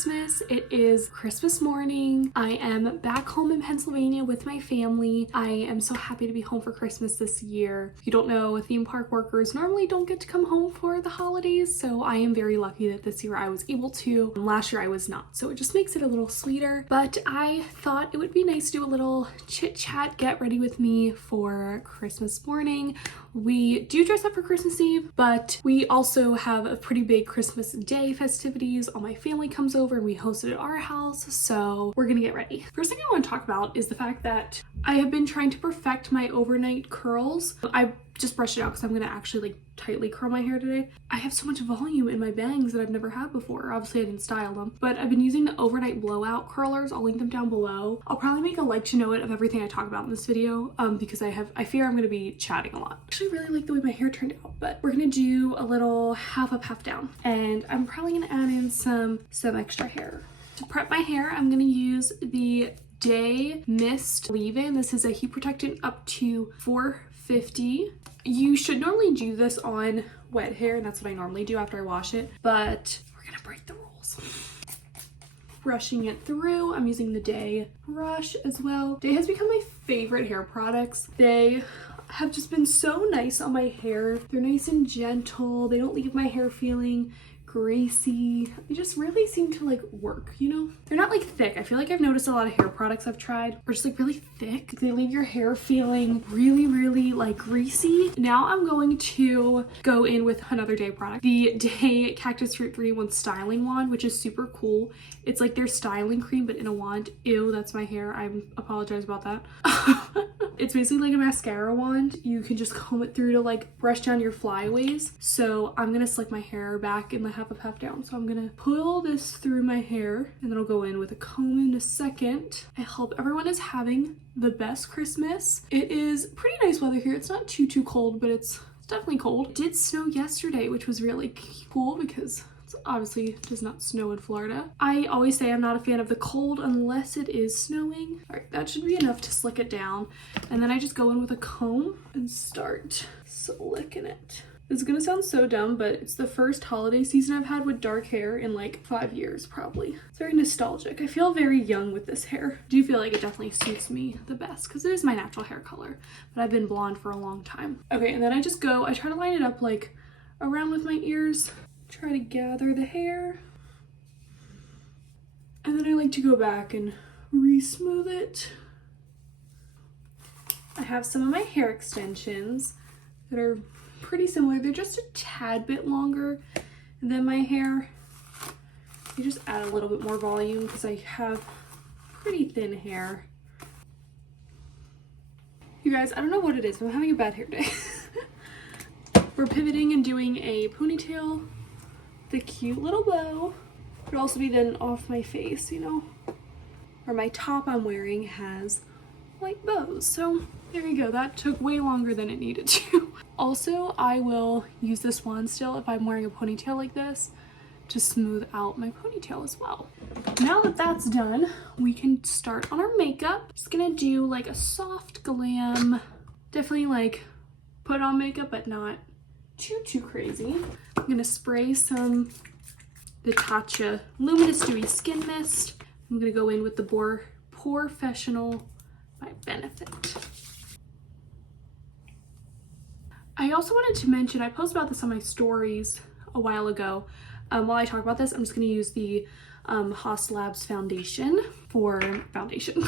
Christmas. It is Christmas morning. I am back home in Pennsylvania with my family. I am so happy to be home for Christmas this year. If you don't know, theme park workers normally don't get to come home for the holidays, so I am very lucky that this year I was able to. Last year I was not, so it just makes it a little sweeter. But I thought it would be nice to do a little chit chat, get ready with me for Christmas morning. We do dress up for Christmas Eve, but we also have a pretty big Christmas Day festivities. All my family comes over and we host it at our house, so we're gonna get ready. First thing I want to talk about is the fact that I have been trying to perfect my overnight curls. I just brushed it out because I'm gonna actually tightly curl my hair today. I have so much volume in my bangs that I've never had before. Obviously I didn't style them, but I've been using the overnight blowout curlers. I'll link them down below. I'll probably make a like to know it of everything I talk about in this video because I fear I'm gonna be chatting a lot. I actually really like the way my hair turned out, but we're gonna do a little half up, half down, and I'm probably gonna add in some extra hair. To prep my hair, I'm gonna use the Day Mist leave-in. This is a heat protectant up to 450. You should normally do this on wet hair, and that's what I normally do after I wash it, but we're gonna break the rules. Brushing it through. I'm using the Day brush as well. Day has become my favorite hair products. They have just been so nice on my hair. They're nice and gentle. They don't leave my hair feeling greasy. They just really seem to work, you know? They're not thick. I feel like I've noticed a lot of hair products I've tried are just really thick. They leave your hair feeling really greasy. Now I'm going to go in with another Day product. The Day Cactus Fruit 3-in-1 Styling Wand, which is super cool. It's like their styling cream, but in a wand. Ew, that's my hair. I apologize about that. It's basically like a mascara wand. You can just comb it through to brush down your flyaways. So I'm gonna slick my hair back in the half up, half down. So I'm gonna pull this through my hair and then I'll go in with a comb in a second. I hope everyone is having the best Christmas. It is pretty nice weather here. It's not too cold, but it's definitely cold. It did snow yesterday, which was really cool because obviously does not snow in Florida. I always say I'm not a fan of the cold unless it is snowing. All right, that should be enough to slick it down. And then I just go in with a comb and start slicking it. This is gonna sound so dumb, but it's the first holiday season I've had with dark hair in 5 years probably. It's very nostalgic. I feel very young with this hair. I do feel like it definitely suits me the best because it is my natural hair color, but I've been blonde for a long time. Okay, and then I try to line it up around with my ears. Try to gather the hair, and then I like to go back and re-smooth it. I have some of my hair extensions that are pretty similar. They're just a tad bit longer than my hair. You just add a little bit more volume because I have pretty thin hair. You guys, I don't know what it is, but I'm having a bad hair day. We're pivoting and doing a ponytail. The cute little bow would also be then off my face, you know, or my top I'm wearing has white bows. So there you go. That took way longer than it needed to. Also, I will use this wand still if I'm wearing a ponytail like this to smooth out my ponytail as well. Now that that's done, we can start on our makeup. Just gonna do a soft glam, definitely put on makeup, but not too crazy. I'm gonna spray some the Tatcha Luminous Dewy Skin Mist. I'm gonna go in with the Professional by Benefit. I also wanted to mention, I posted about this on my stories a while ago. While I talk about this, I'm just gonna use the Haas Labs foundation for foundation.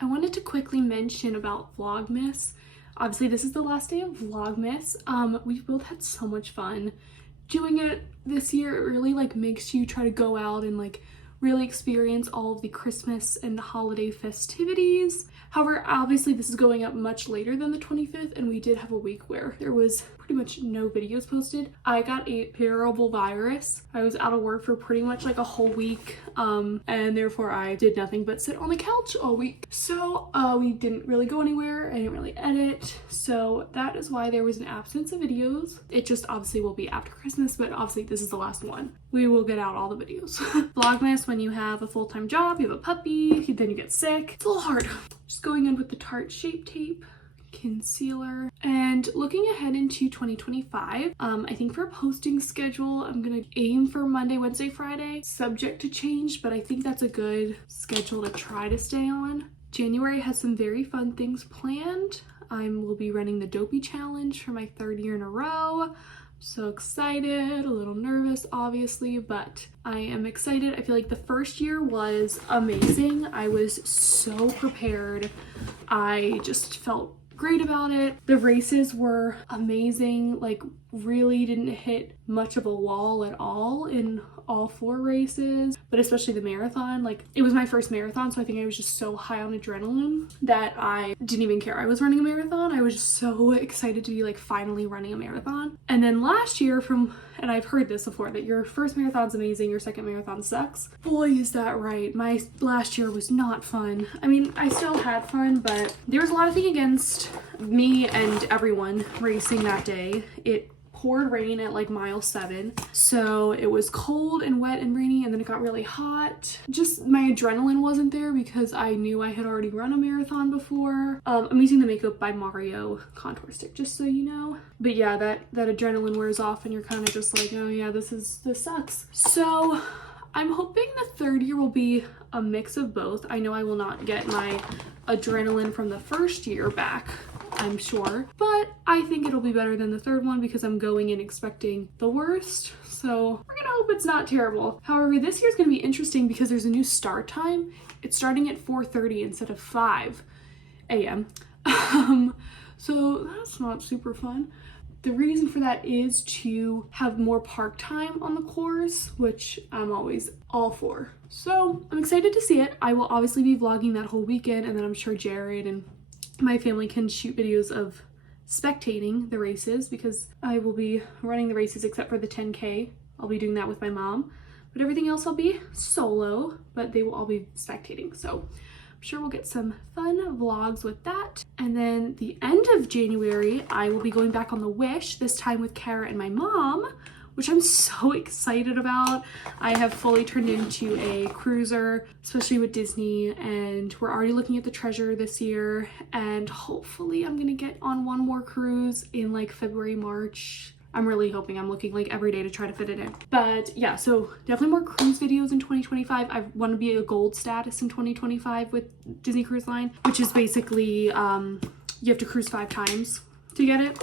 I wanted to quickly mention about Vlogmas. Obviously, this is the last day of Vlogmas. We've both had so much fun doing it this year. It really makes you try to go out and really experience all of the Christmas and holiday festivities. However, obviously this is going up much later than the 25th, and we did have a week where there was pretty much no videos posted. I got a terrible virus. I was out of work for pretty much a whole week, and therefore I did nothing but sit on the couch all week. So we didn't really go anywhere. I didn't really edit. So that is why there was an absence of videos. It just obviously will be after Christmas, but obviously this is the last one. We will get out all the videos. Vlogmas, when you have a full-time job, you have a puppy, then you get sick. It's a little hard. Just going in with the Tarte Shape Tape. concealer. And looking ahead into 2025, I think for a posting schedule, I'm gonna aim for Monday, Wednesday, Friday, subject to change, but I think that's a good schedule to try to stay on. January has some very fun things planned. I will be running the Dopey Challenge for my 3rd year in a row. So excited, a little nervous obviously, but I am excited. I feel like the first year was amazing. I was so prepared. I just felt great about it. The races were amazing, like really didn't hit much of a wall at all in all 4 races, but especially the marathon. Like, it was my first marathon, so I think I was just so high on adrenaline that I didn't even care I was running a marathon. I was just so excited to be like finally running a marathon. And then last year and I've heard this before, that your first marathon's amazing, your second marathon sucks. Boy, is that right. My last year was not fun. I mean, I still had fun, but there was a lot of things against me and everyone racing that day. It poured rain at like mile 7, so it was cold and wet and rainy, and then it got really hot. Just my adrenaline wasn't there because I knew I had already run a marathon before. I'm using the Makeup by Mario contour stick, just so you know. But yeah, that adrenaline wears off and you're kind of just like, oh yeah, this sucks. So I'm hoping the 3rd year will be a mix of both. I know I will not get my adrenaline from the first year back, I'm sure, but I think it'll be better than the 3rd one because I'm going in expecting the worst, so we're gonna hope it's not terrible. However, this year's gonna be interesting because there's a new start time. It's starting at 4:30 instead of 5 a.m. So that's not super fun. The reason for that is to have more park time on the course, which I'm always all for. So I'm excited to see it. I will obviously be vlogging that whole weekend, and then I'm sure Jared and my family can shoot videos of spectating the races because I will be running the races except for the 10K. I'll be doing that with my mom, but everything else I'll be solo, but they will all be spectating. So I'm sure we'll get some fun vlogs with that. And then the end of January, I will be going back on the Wish, this time with Kara and my mom, which I'm so excited about. I have fully turned into a cruiser, especially with Disney, and we're already looking at the Treasure this year, and hopefully I'm gonna get on one more cruise in like February, March. I'm really hoping. I'm looking like every day to try to fit it in. But yeah, so definitely more cruise videos in 2025. I want to be a gold status in 2025 with Disney Cruise Line, which is basically you have to cruise 5 times to get it.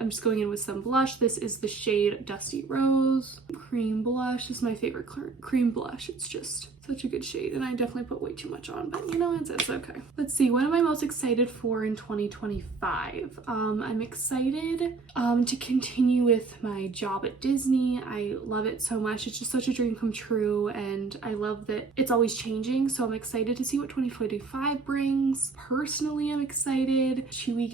I'm just going in with some blush. This is the shade Dusty Rose cream blush. This is my favorite cream blush. It's just such a good shade, and I definitely put way too much on, but you know, it's okay. Let's see, what am I most excited for in 2025? I'm excited to continue with my job at Disney. I love it so much. It's just such a dream come true, and I love that it's always changing, so I'm excited to see what 2025 brings. Personally, I'm excited. Chewy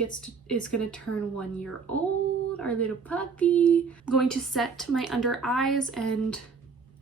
is gonna turn 1 year old, our little puppy. I'm going to set my under eyes and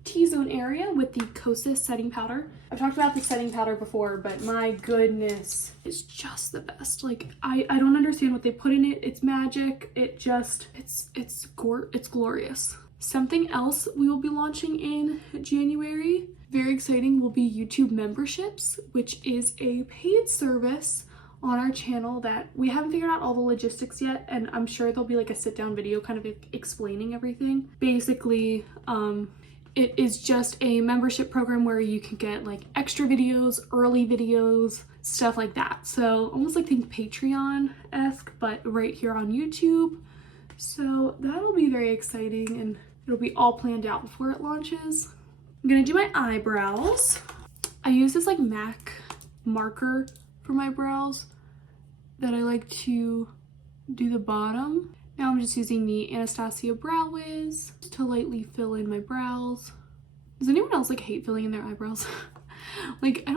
T-zone area with the Kosas setting powder. I've talked about the setting powder before, but my goodness, it's just the best. Like, I don't understand what they put in it. It's magic. It just, it's glorious. Something else we will be launching in January, very exciting, will be YouTube memberships, which is a paid service on our channel that we haven't figured out all the logistics yet, and I'm sure there'll be like a sit-down video kind of explaining everything. Basically, it is just a membership program where you can get like extra videos, early videos, stuff like that. So almost like think Patreon-esque, but right here on YouTube. So that'll be very exciting, and it'll be all planned out before it launches. I'm gonna do my eyebrows. I use this like MAC marker for my brows that I like to do the bottom. Now I'm just using the Anastasia Brow Wiz to lightly fill in my brows. Does anyone else like hate filling in their eyebrows? Like, I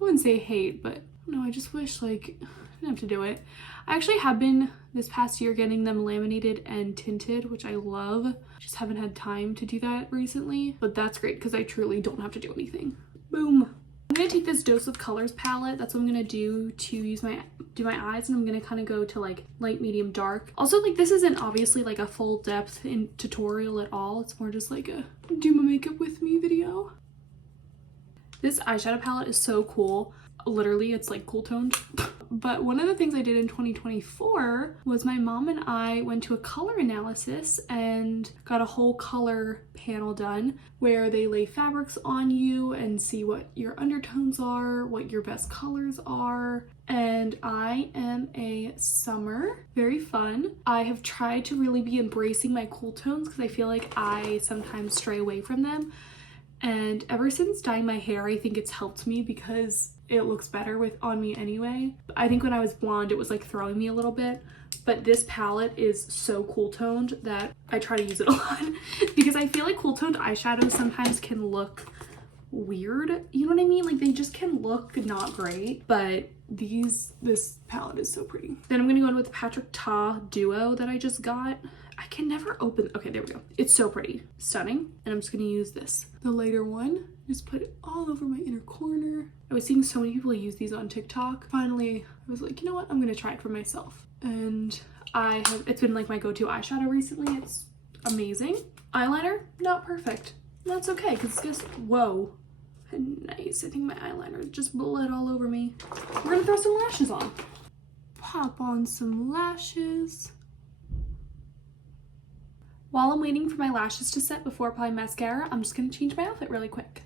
wouldn't say hate, but no, I just wish like I didn't have to do it. I actually have been this past year getting them laminated and tinted, which I love. Just haven't had time to do that recently, but that's great because I truly don't have to do anything. Boom. I'm gonna take this Dose of Colors palette. That's what I'm gonna do to do my eyes, and I'm gonna kind of go to like light, medium, dark. Also, like, this isn't obviously like a full depth in tutorial at all. It's more just like a do my makeup with me video. This eyeshadow palette is so cool. Literally, it's like cool toned. But one of the things I did in 2024 was my mom and I went to a color analysis and got a whole color panel done where they lay fabrics on you and see what your undertones are, what your best colors are. And I am a summer. Very fun. I have tried to really be embracing my cool tones because I feel like I sometimes stray away from them. And ever since dyeing my hair, I think it's helped me because it looks better on me anyway. I think when I was blonde, it was like throwing me a little bit. But this palette is so cool toned that I try to use it a lot because I feel like cool toned eyeshadows sometimes can look weird. You know what I mean? Like they just can look not great, but this palette is so pretty. Then I'm gonna go in with the Patrick Ta duo that I just got. I can never open, okay, there we go. It's so pretty, stunning. And I'm just gonna use this, the lighter one, just put it all over my inner corner. I was seeing so many people use these on TikTok. Finally, I was like, you know what? I'm gonna try it for myself. And it's been like my go-to eyeshadow recently. It's amazing. Eyeliner, not perfect. That's okay, because it's just, whoa. Nice, I think my eyeliner just bled all over me. We're gonna throw some lashes on. Pop on some lashes. While I'm waiting for my lashes to set before applying mascara, I'm just gonna change my outfit really quick.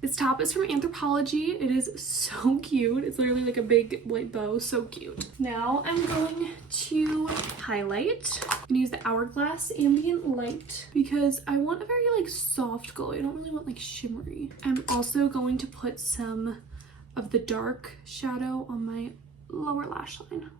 This top is from Anthropologie. It is so cute. It's literally like a big white bow, so cute. Now I'm going to highlight. I'm gonna use the Hourglass Ambient Light because I want a very like soft glow. I don't really want like shimmery. I'm also going to put some of the dark shadow on my lower lash line.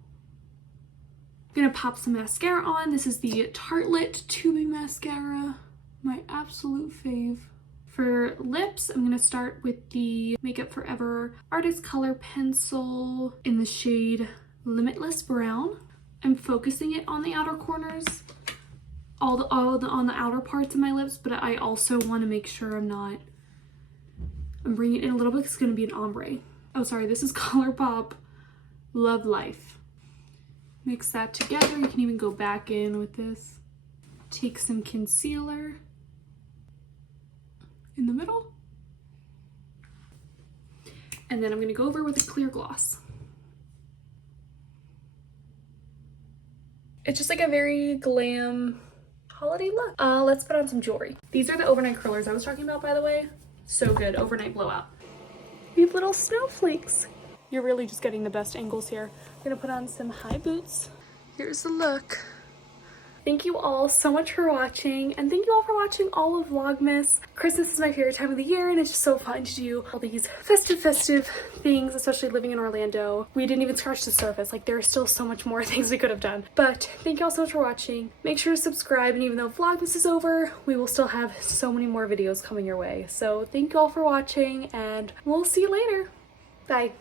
I'm gonna pop some mascara on. This is the Tartelette Tubing Mascara, my absolute fave. For lips, I'm gonna start with the Makeup Forever Artist Color Pencil in the shade Limitless Brown. I'm focusing it on the outer corners, on the outer parts of my lips, but I also want to make sure I'm bringing it in a little bit because it's gonna be an ombre. Oh, sorry, this is ColourPop Love Life. Mix that together. You can even go back in with this. Take some concealer in the middle. And then I'm gonna go over with a clear gloss. It's just like a very glam holiday look. Let's put on some jewelry. These are the overnight curlers I was talking about, by the way. So good, overnight blowout. We have little snowflakes. You're really just getting the best angles here. I'm gonna put on some high boots. Here's the look. Thank you all so much for watching, and thank you all for watching all of Vlogmas. Christmas is my favorite time of the year, and it's just so fun to do all these festive things, especially living in Orlando. We didn't even scratch the surface. Like, there are still so much more things we could have done. But thank you all so much for watching. Make sure to subscribe, and even though Vlogmas is over, we will still have so many more videos coming your way. So thank you all for watching, and we'll see you later. Bye.